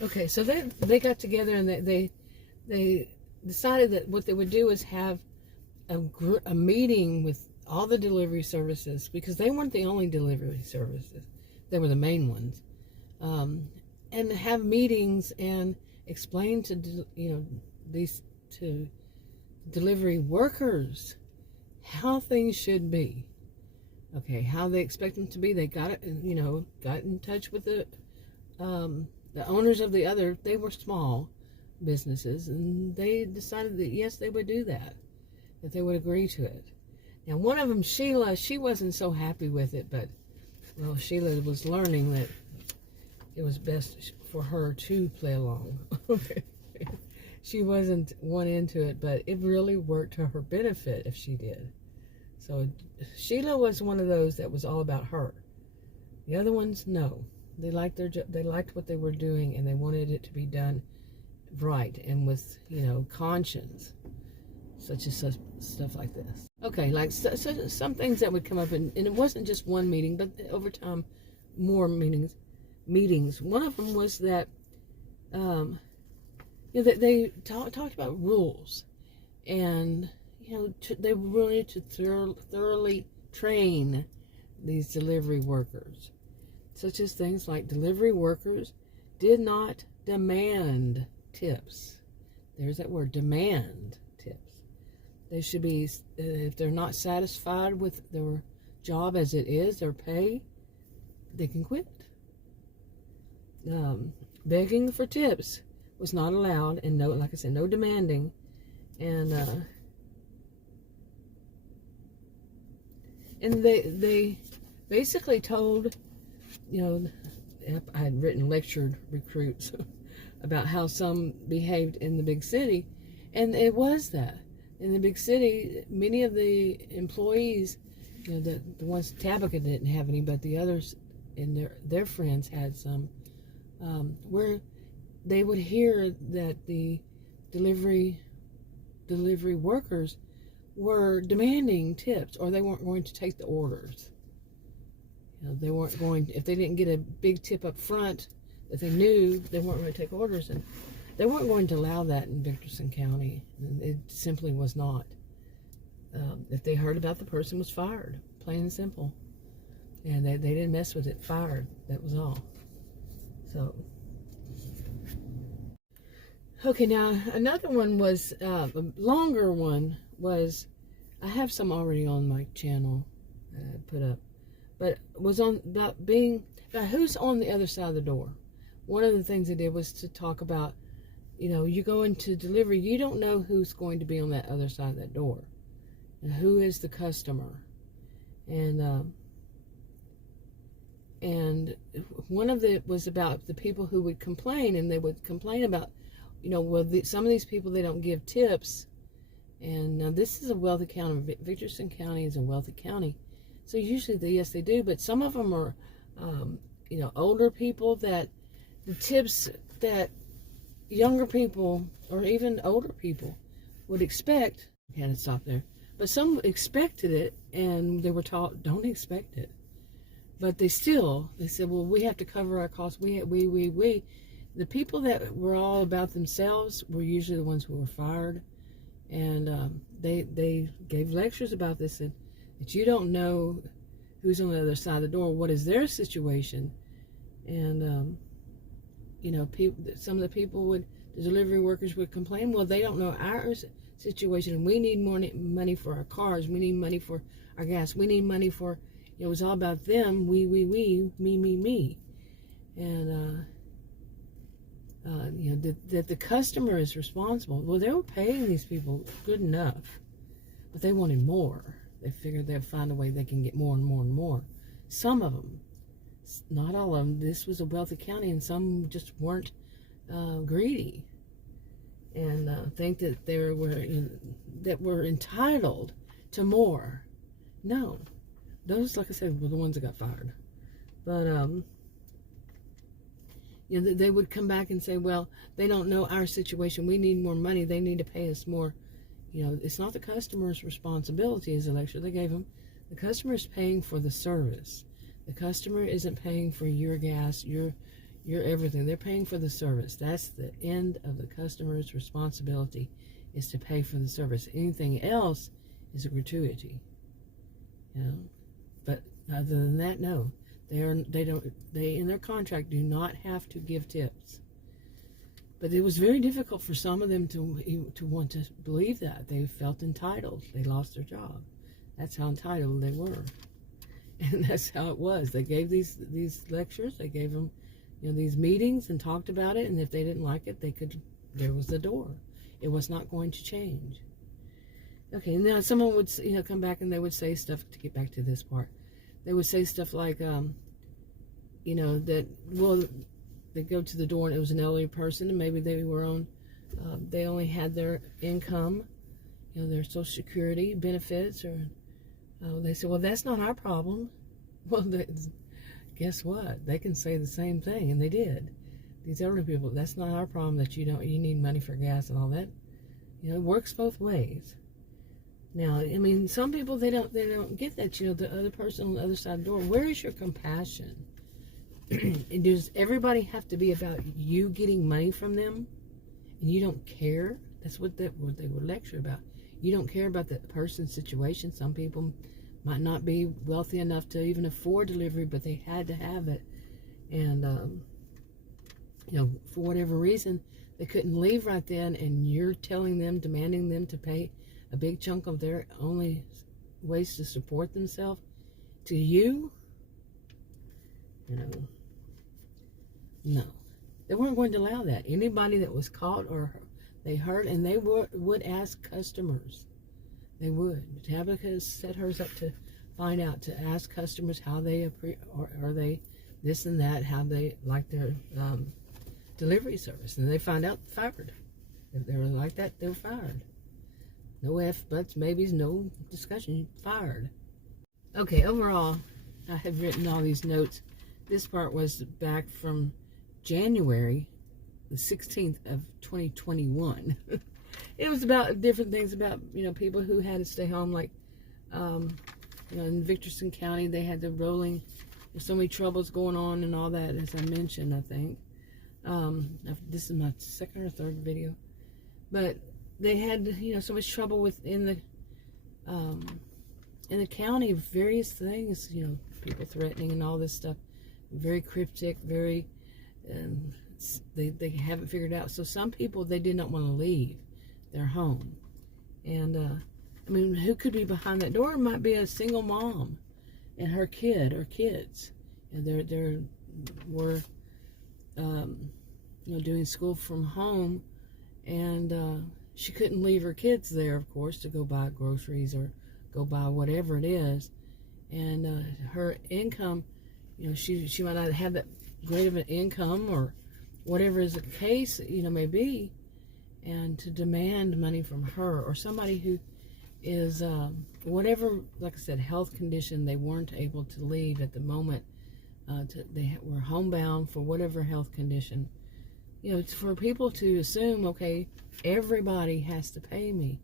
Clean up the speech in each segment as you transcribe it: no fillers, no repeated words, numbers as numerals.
Okay, so they got together and they decided that what they would do is have a meeting with all the delivery services, because they weren't the only delivery services; they were the main ones, and have meetings and explain to these to delivery workers how things should be. Okay, how they expect them to be. They got it, got in touch with the owners of the other. They were small businesses, and they decided that yes, they would do that they would agree to it. Now, one of them, Sheila, she wasn't so happy with it, but well, Sheila was learning that it was best for her to play along. She wasn't one into it, but it really worked to her benefit if she did. So Sheila was one of those that was all about her. The other ones, no. They liked they liked what they were doing, and they wanted it to be done right and with conscience, such as stuff like this. Okay, like some things that would come up, and it wasn't just one meeting, but over time, more meetings. One of them was that they talked about rules, and they wanted to thoroughly train these delivery workers, such as things like delivery workers did not demand tips. There's that word, demand tips. They should be, if they're not satisfied with their job as it is, their pay, they can quit. Begging for tips was not allowed, and no, like I said, no demanding. And they basically told, I had lectured recruits about how some behaved in the big city, and it was that. In the big city, many of the employees, the ones, Tabitha didn't have any, but the others and their friends had some, where they would hear that the delivery workers were demanding tips, or they weren't going to take the orders. They weren't going, if they didn't get a big tip up front that they knew, they weren't going to take orders, and they weren't going to allow that in Victorson County. It simply was not. If they heard about the person was fired, plain and simple. And they didn't mess with it, fired, that was all. So, okay, now another one was, a longer one was, I have some already on my channel put up, but was about who's on the other side of the door. One of the things they did was to talk about, you go into delivery, you don't know who's going to be on that other side of that door, and who is the customer. And one of it was about the people who would complain, and they would complain about, some of these people, they don't give tips. And now this is a wealthy county. Victorson County is a wealthy county. So usually, yes, they do, but some of them are, older people that the tips that younger people or even older people would expect. I can't stop there. But some expected it, and they were taught, don't expect it. But they said, well, we have to cover our costs. We. The people that were all about themselves were usually the ones who were fired. And they gave lectures about this, and that you don't know who's on the other side of the door, what is their situation. And, some of the people the delivery workers would complain, well, they don't know our situation, and we need more money for our cars, we need money for our gas, we need money for, it was all about them, we, me. And, that the customer is responsible. Well, they were paying these people good enough, but they wanted more. They figured they'd find a way they can get more and more and more. Some of them, not all of them. This was a wealthy county, and some just weren't greedy, and think that they were entitled to more. No, those, like I said, were the ones that got fired. But they would come back and say, well, they don't know our situation. We need more money. They need to pay us more. It's not the customer's responsibility, as a lecture they gave them. The customer is paying for the service. The customer isn't paying for your gas, your You're everything. They're paying for the service. That's the end of the customer's responsibility, is to pay for the service. Anything else is a gratuity. You know? But other than that, no. They in their contract do not have to give tips. But it was very difficult for some of them to want to believe that. They felt entitled. They lost their job. That's how entitled they were. And that's how it was. They gave these lectures. They gave them, these meetings and talked about it. And if they didn't like it, there was the door. It was not going to change. Okay, now someone would, come back and they would say stuff, to get back to this part. They would say stuff like, that, well, they go to the door and it was an elderly person, and maybe they were they only had their income, their Social Security benefits, or they said, well, that's not our problem. Well, guess what? They can say the same thing, and they did. These elderly people, that's not our problem that you need money for gas and all that. It works both ways. Now, I mean, some people, they don't get that, the other person on the other side of the door. Where is your compassion? And does everybody have to be about you getting money from them, and you don't care? That's what they would lecture about. You don't care about the person's situation. Some people might not be wealthy enough to even afford delivery, but they had to have it. And, for whatever reason, they couldn't leave right then, and you're telling them, demanding them to pay a big chunk of their only ways to support themselves to you. No, they weren't going to allow that. Anybody that was caught or they heard, and they would ask customers. They would. Tabitha set hers up to find out, to ask customers how they are they this and that, how they like their delivery service, and they find out, fired. If they were like that, they were fired. No ifs, buts, maybes, no discussion. Fired. Okay, overall, I have written all these notes. This part was back from January the 16th of 2021. It was about different things about, people who had to stay home, like, in Victorson County, they had the rolling, there's so many troubles going on and all that, as I mentioned, I think. This is my second or third video. But they had, so much trouble in the county, various things, people threatening and all this stuff. Very cryptic, very, they haven't figured out. So some people, they did not want to leave their home. And, I mean, who could be behind that door? It might be a single mom and her kid or kids. And they were, doing school from home. And she couldn't leave her kids there, of course, to go buy groceries or go buy whatever it is. And her income, she might not have that great of an income or whatever is the case, may be. And to demand money from her or somebody who is, whatever, like I said, health condition, they weren't able to leave at the moment. They were homebound for whatever health condition. It's for people to assume, okay, everybody has to pay me.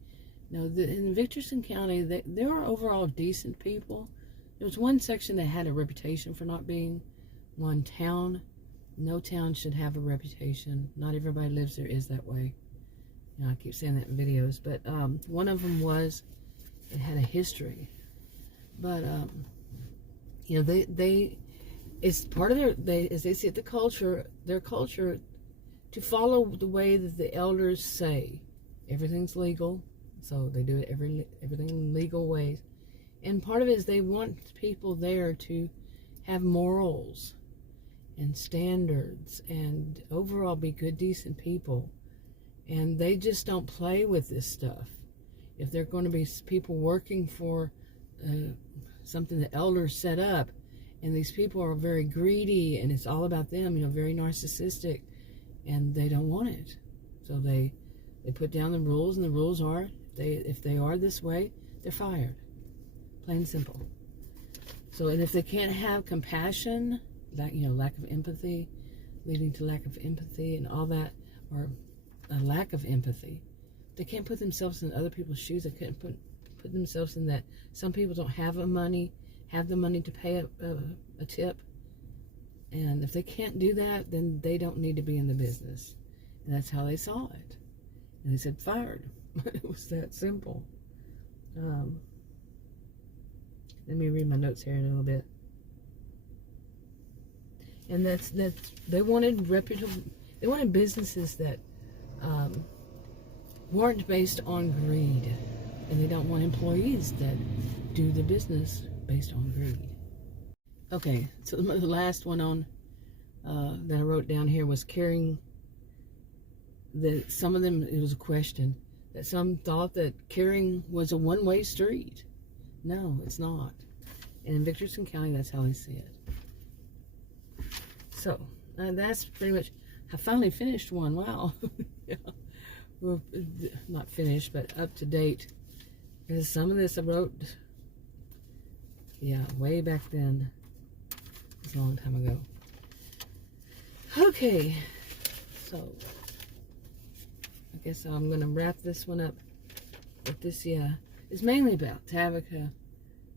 Now, in Victorson County, there are overall decent people. There was one section that had a reputation for not being one town. No town should have a reputation. Not everybody lives there is that way. I keep saying that in videos, but one of them it had a history. But it's part of as they see it, their culture, to follow the way that the elders say. Everything's legal, so they do it everything in legal ways. And part of it is they want people there to have morals and standards and overall be good, decent people. And they just don't play with this stuff. If they're going to be people working for something the elders set up, and these people are very greedy and it's all about them, very narcissistic, and they don't want it. So they put down the rules, and the rules are, if they are this way, they're fired. Plain and simple. So, and if they can't have compassion, lack of empathy, leading to lack of empathy and all that, or a lack of empathy, they can't put themselves in other people's shoes. They can't put themselves in that. Some people don't have the money to pay a tip, And if they can't do that, then they don't need to be in the business. And that's how they saw it. And they said, fired. It was that simple. Let me read my notes here in a little bit. And that's they wanted reputable. They wanted businesses that weren't based on greed, and they don't want employees that do the business based on greed. Okay, so the last one on that I wrote down here was caring. That some of them, it was a question that some thought that caring was a one-way street. No, it's not. And in Victorson County, that's how they see it. So that's pretty much. I finally finished one. Wow. Yeah. We're not finished, but up to date. Because some of this I wrote, yeah, way back then. It was a long time ago. Okay, so I guess I'm going to wrap this one up with this. Yeah, it's mainly about Tabitha.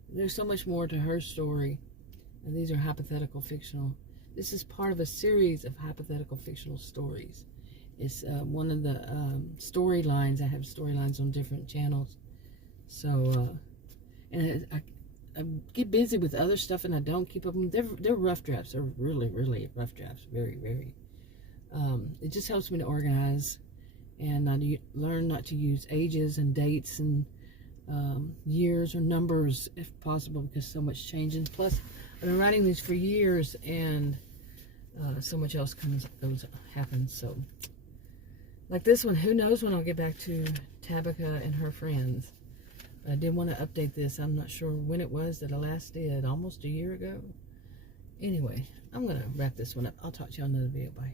There's so much more to her story, and these are hypothetical fictional. This is part of a series of hypothetical fictional stories. It's one of the storylines. I have storylines on different channels. So, and I get busy with other stuff, and I don't keep up. They're rough drafts. They're really, really rough drafts. Very, very. It just helps me to organize, and I learn not to use ages and dates and years or numbers if possible, because so much changes. Plus, I've been writing these for years, and so much else happens. So, like this one, who knows when I'll get back to Tabitha and her friends. But I did want to update this. I'm not sure when it was that I last did. Almost a year ago. Anyway, I'm going to wrap this one up. I'll talk to you on another video. Bye.